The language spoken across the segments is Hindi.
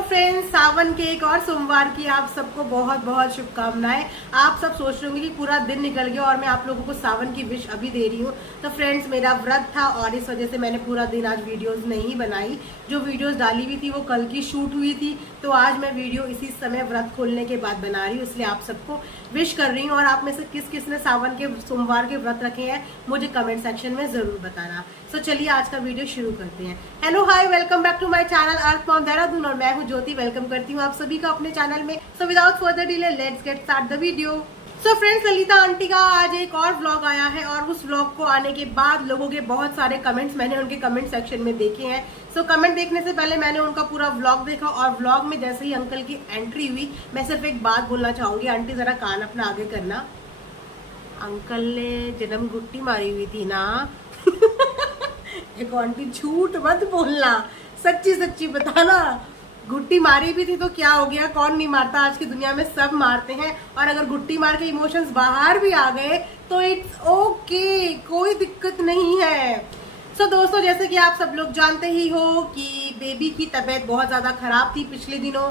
हेलो फ्रेंड्स, सावन के एक और सोमवार की आप सबको बहुत बहुत शुभकामनाएं। आप सब सोच रहे होंगे कि पूरा दिन निकल गया और मैं आप लोगों को सावन की विश अभी दे रही हूँ। तो फ्रेंड्स, मेरा व्रत था और इस वजह से मैंने पूरा दिन आज वीडियोस नहीं बनाई। जो वीडियोस डाली हुई थी वो कल की शूट हुई थी, तो आज मैं वीडियो इसी समय व्रत खोलने के बाद बना रही हूँ, इसलिए आप सबको विश कर रही हूँ। और आप में से किस किस ने सावन के सोमवार के व्रत रखे हैं मुझे कमेंट सेक्शन में जरूर बताना। तो चलिए आज का वीडियो शुरू करते हैं। Hello hi, welcome back to my channel earth mom Dehradun और मैं हूँ ज्योति। वेलकम करती हूँ आप सभी का अपने चैनल में। So without further delay let's get start the video. So friends, Lalita aunty का आज एक और व्लॉग आया है और उस व्लॉग को आने के बाद लोगों के बहुत सारे कमेंट्स मैंने उनके कमेंट सेक्शन में देखे हैं। सो कमेंट देखने से पहले मैंने उनका पूरा व्लॉग देखा और व्लॉग में जैसे ही अंकल की एंट्री हुई, मैं सिर्फ एक बात बोलना चाहूंगी। आंटी जरा कान अपना आगे करना। अंकल ने जन्म गुट्टी मारी हुई थी ना। देखो आंटी, झूठ मत बोलना, सच्ची सच्ची बताना। गुट्टी मारी भी थी तो क्या हो गया, कौन नहीं मारता, आज की दुनिया में सब मारते हैं। और अगर गुट्टी मार के इमोशंस बाहर भी आ गए तो इट्स ओके, कोई दिक्कत नहीं है। सो दोस्तों, जैसे कि आप सब लोग जानते ही हो कि बेबी की तबीयत बहुत ज्यादा खराब थी पिछले दिनों,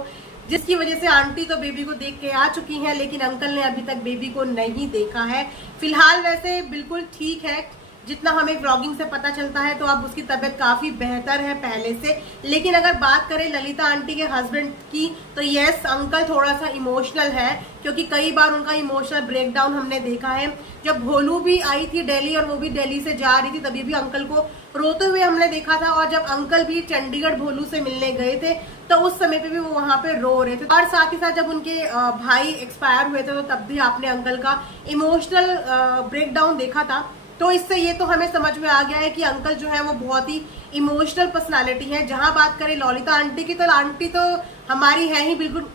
जिसकी वजह से आंटी तो बेबी को देख के आ चुकी हैं, लेकिन अंकल ने अभी तक बेबी को नहीं देखा है। फिलहाल वैसे बिल्कुल ठीक है, जितना हमें व्लॉगिंग से पता चलता है तो अब उसकी तबीयत काफी बेहतर है पहले से। लेकिन अगर बात करें ललिता आंटी के हस्बैंड की तो यस, अंकल थोड़ा सा इमोशनल है, क्योंकि कई बार उनका इमोशनल ब्रेकडाउन हमने देखा है। जब भोलू भी आई थी दिल्ली और वो भी दिल्ली से जा रही थी, तभी भी अंकल को रोते हुए हमने देखा था। और जब अंकल भी चंडीगढ़ भोलू से मिलने गए थे तो उस समय पे भी वो वहां पे रो रहे थे। और साथ ही साथ जब उनके भाई एक्सपायर हुए थे तो तब भी आपने अंकल का इमोशनल ब्रेकडाउन देखा था। तो इससे ये तो हमें समझ में आ गया है कि अंकल जो है वो बहुत ही इमोशनल पर्सनालिटी है। जहां बात करें ललिता आंटी की तो आंटी तो हमारी है ही बिल्कुल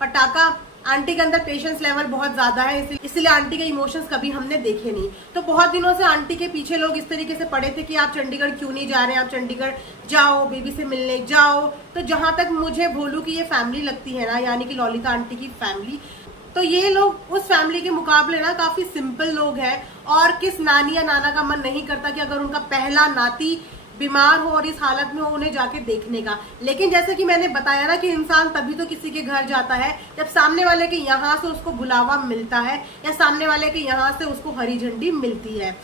पटाखा। आंटी के अंदर पेशेंस लेवल बहुत ज्यादा है, इसलिए आंटी के इमोशंस कभी हमने देखे नहीं। तो बहुत दिनों से आंटी के पीछे लोग इस तरीके से पड़े थे कि आप चंडीगढ़ क्यों नहीं जा रहे हैं, आप चंडीगढ़ जाओ, बेबी से मिलने जाओ। तो जहां तक मुझे भोलू की ये फैमिली लगती है ना, यानी कि ललिता आंटी की फैमिली, तो ये लोग उस फैमिली के मुकाबले ना काफी सिंपल लोग हैं। और किस नानी या नाना का मन नहीं करता कि अगर उनका पहला नाती बीमार हो और इस हालत में हो उन्हें जाके देखने का। लेकिन जैसे कि मैंने बताया ना कि इंसान तभी तो किसी के घर जाता है जब सामने वाले के यहाँ से उसको बुलावा मिलता है या सामने वाले के यहाँ से उसको हरी झंडी मिलती है।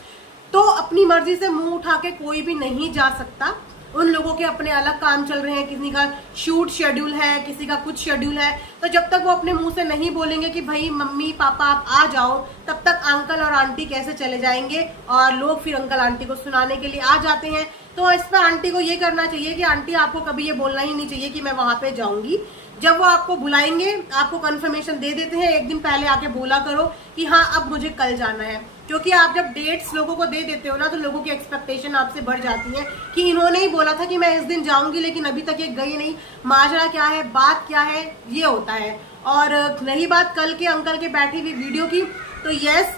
तो अपनी मर्जी से मुंह उठा के कोई भी नहीं जा सकता। उन लोगों के अपने अलग काम चल रहे हैं, किसी का शूट शेड्यूल है, किसी का कुछ शेड्यूल है। तो जब तक वो अपने मुंह से नहीं बोलेंगे कि भाई मम्मी पापा आप आ जाओ, तब तक अंकल और आंटी कैसे चले जाएंगे और लोग फिर अंकल आंटी को सुनाने के लिए आ जाते हैं। तो इस पर आंटी को ये करना चाहिए कि आंटी आपको कभी ये बोलना ही नहीं चाहिए कि मैं वहां पे जाऊंगी। जब वो आपको बुलाएंगे, आपको कंफर्मेशन दे देते हैं, एक दिन पहले आके बोला करो कि हाँ अब मुझे कल जाना है। क्योंकि आप जब डेट्स लोगों को दे देते हो ना तो लोगों की एक्सपेक्टेशन आपसे बढ़ जाती है कि इन्होंने ही बोला था कि मैं इस दिन जाऊंगी लेकिन अभी तक ये गई नहीं, माजरा क्या है, बात क्या है, ये होता है। और रही बात कल के अंकल के बैठी हुई वीडियो की, तो यस,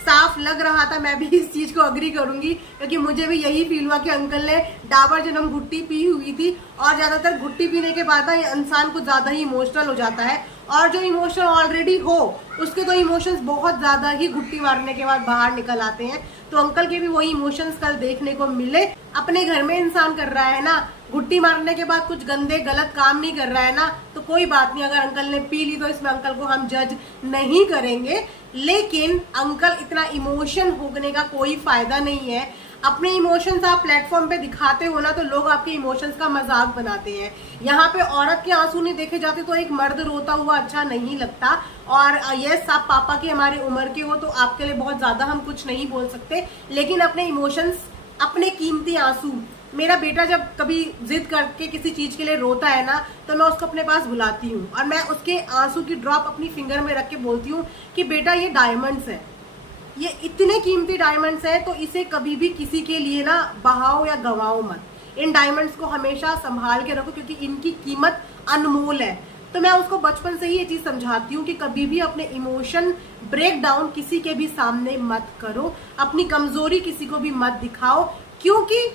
साफ लग रहा था, मैं भी इस चीज को अग्री करूंगी, क्योंकि मुझे भी यही फील हुआ कि अंकल ने डाबर जन्म गुट्टी पी हुई थी। और ज्यादातर गुट्टी पीने के बाद इंसान को ज्यादा ही इमोशनल हो जाता है, और जो इमोशनल ऑलरेडी हो उसके तो इमोशंस बहुत ज्यादा ही गुट्टी मारने के बाद बाहर निकल आते हैं। तो अंकल के भी वही इमोशंस कल देखने को मिले। अपने घर में इंसान कर रहा है ना, गुट्टी मारने के बाद कुछ गंदे गलत काम नहीं कर रहा है ना, तो कोई बात नहीं। अगर अंकल ने पी ली तो इसमें अंकल को हम जज नहीं करेंगे। लेकिन अंकल इतना इमोशन होने का कोई फायदा नहीं है। अपने इमोशंस आप प्लेटफॉर्म पे दिखाते हो ना तो लोग आपके इमोशंस का मजाक बनाते हैं। यहाँ पे औरत के आंसू नहीं देखे जाते तो एक मर्द रोता हुआ अच्छा नहीं लगता। और यस, आप पापा की हमारी उम्र के हो तो आपके लिए बहुत ज्यादा हम कुछ नहीं बोल सकते, लेकिन अपने इमोशंस, अपने कीमती आंसू, मेरा बेटा जब कभी जिद करके किसी चीज के लिए रोता है ना तो मैं उसको अपने पास बुलाती हूँ और मैं उसके आंसू की ड्रॉप अपनी फिंगर में रख के बोलती हूँ कि बेटा ये डायमंड्स है, ये इतने कीमती डायमंड्स हैं, तो इसे कभी भी किसी के लिए ना बहाओ या गवाओ मत। इन डायमंड्स को हमेशा संभाल के रखो क्योंकि इनकी कीमत अनमोल है। तो मैं उसको बचपन से ही ये चीज समझाती हूँ कि कभी भी अपने इमोशन ब्रेक डाउन किसी के भी सामने मत करो, अपनी कमजोरी किसी को भी मत दिखाओ, क्योंकि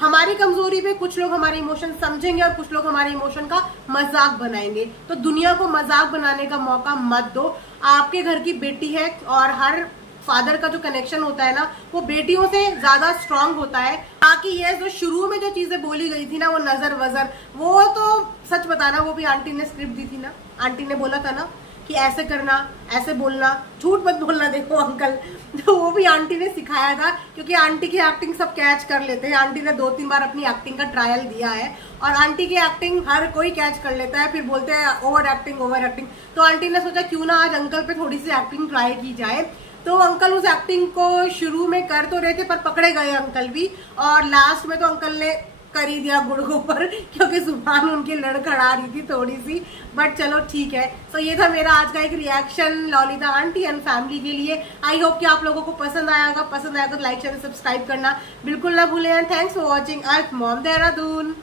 हमारी कमजोरी पे कुछ लोग हमारे इमोशन समझेंगे और कुछ लोग हमारे इमोशन का मजाक बनाएंगे। तो दुनिया को मजाक बनाने का मौका मत दो। आपके घर की बेटी है और हर फादर का जो कनेक्शन होता है ना वो बेटियों से ज्यादा स्ट्रांग होता है। बाकी ये जो शुरू में जो चीजें बोली गई थी ना, वो नजर वजर, वो तो सच बताना वो भी आंटी ने स्क्रिप्ट दी थी ना, आंटी ने बोला था ना कि ऐसे करना, ऐसे बोलना, झूठ मत बोलना। देखो अंकल, तो वो भी आंटी ने सिखाया था, क्योंकि आंटी की एक्टिंग सब कैच कर लेते हैं। आंटी ने 2-3 बार अपनी एक्टिंग का ट्रायल दिया है और आंटी की एक्टिंग हर कोई कैच कर लेता है। फिर बोलते हैं ओवर एक्टिंग, ओवर एक्टिंग। तो आंटी ने सोचा क्यों ना आज अंकल पे थोड़ी सी एक्टिंग ट्राई की जाए। तो अंकल उस एक्टिंग को शुरू में कर तो रहे थे, पर पकड़े गए अंकल भी, और लास्ट में तो अंकल ने कर ही दिया गुड़गों पर, क्योंकि जुबान उनकी लड़खड़ा रही थी थोड़ी सी। बट चलो ठीक है। तो ये था मेरा आज का एक reaction Lalita aunty and family के लिए। आई होप कि आप लोगों को पसंद आया होगा। पसंद आया तो लाइक शेयर सब्सक्राइब करना बिल्कुल ना भूलें। And thanks for watching earth mom Dehradun.